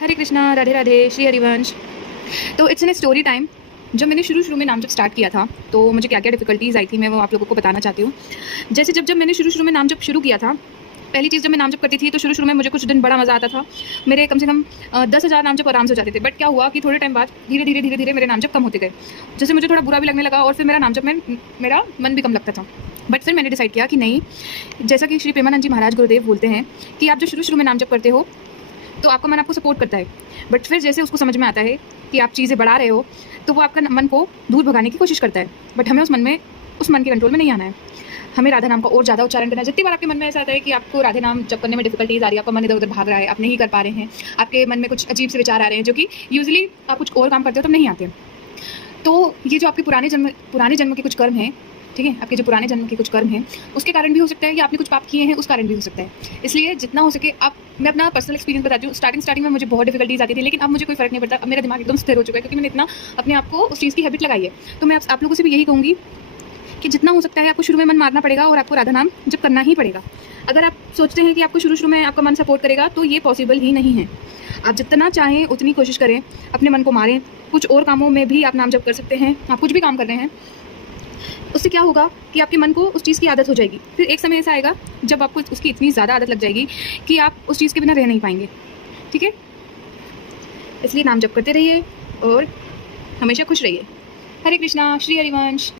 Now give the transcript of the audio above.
हरे कृष्णा, राधे राधे, श्री हरिवंश। तो it's an story time. जब मैंने शुरू में नाम जप स्टार्ट किया था तो मुझे क्या क्या डिफ़िकल्टीज़ आई थी, मैं वो आप लोगों को बताना चाहती हूँ। जैसे जब मैंने शुरू में नाम जप शुरू किया था, पहली चीज़ जब मैं नाम जप करती थी तो शुरू में मुझे कुछ दिन बड़ा मज़ा आता था। मेरे कम से कम 10,000 नाम जप आराम से हो जाते थे। बट क्या हुआ कि थोड़े टाइम बाद धीरे धीरे मेरे नाम जप कम होते गए। जैसे मुझे थोड़ा बुरा भी लगने लगा और फिर मेरा नाम जप में मेरा मन भी कम लगता था। बट फिर मैंने डिसाइड किया कि नहीं, जैसा कि श्री प्रेमानंद जी महाराज गुरुदेव बोलते हैं कि आप जो शुरू में नाम जप करते हो तो आपका मन आपको सपोर्ट करता है। बट फिर जैसे उसको समझ में आता है कि आप चीज़ें बढ़ा रहे हो तो वो आपका मन को दूर भगाने की कोशिश करता है। बट हमें उस मन के कंट्रोल में नहीं आना है। हमें राधा नाम का और ज़्यादा उच्चारण करना है। जितनी बार आपके मन में ऐसा आता है कि आपको राधे नाम जप करने में डिफिकल्टीज आ रही है, आपका मन इधर उधर भाग रहा है, आप नहीं कर पा रहे हैं, आपके मन में कुछ अजीब से विचार आ रहे हैं जो कि यूजुअली आप कुछ और काम करते हो तो नहीं आते, तो ये जो आपके पुराने जन्म के कुछ कर्म हैं, ठीक है, आपके जो पुराने जन्म के कुछ कर्म हैं उसके कारण भी हो सकता है कि आपने कुछ पाप किए हैं, उस कारण भी हो सकता है। इसलिए जितना हो सके आप, मैं अपना पर्सनल एक्सपीरियंस बताती हूँ। स्टार्टिंग में मुझे बहुत डिफिकल्टीज आती थी, लेकिन अब मुझे कोई फर्क नहीं पड़ता। अब मेरा दिमाग एकदम स्थिर हो चुका है क्योंकि मैंने इतना अपने आप को उस चीज़ की हैबिट लगाई है। तो मैं आप लोगों से भी यही कहूँगी कि जितना हो सकता है आपको शुरू में मन मारना पड़ेगा और आपको राधा नाम जब करना ही पड़ेगा। अगर आप सोचते हैं कि आपको शुरू में आपका मन सपोर्ट करेगा तो ये पॉसिबल ही नहीं है। आप जितना चाहें उतनी कोशिश करें, अपने मन को मारें। कुछ और कामों में भी आप नाम जप कर सकते हैं। आप कुछ भी काम कर रहे हैं, उससे क्या होगा कि आपके मन को उस चीज़ की आदत हो जाएगी। फिर एक समय ऐसा आएगा जब आपको उसकी इतनी ज़्यादा आदत लग जाएगी कि आप उस चीज़ के बिना रह नहीं पाएंगे। ठीक है, इसलिए नाम जप करते रहिए और हमेशा खुश रहिए। हरे कृष्णा, श्री हरिवंश।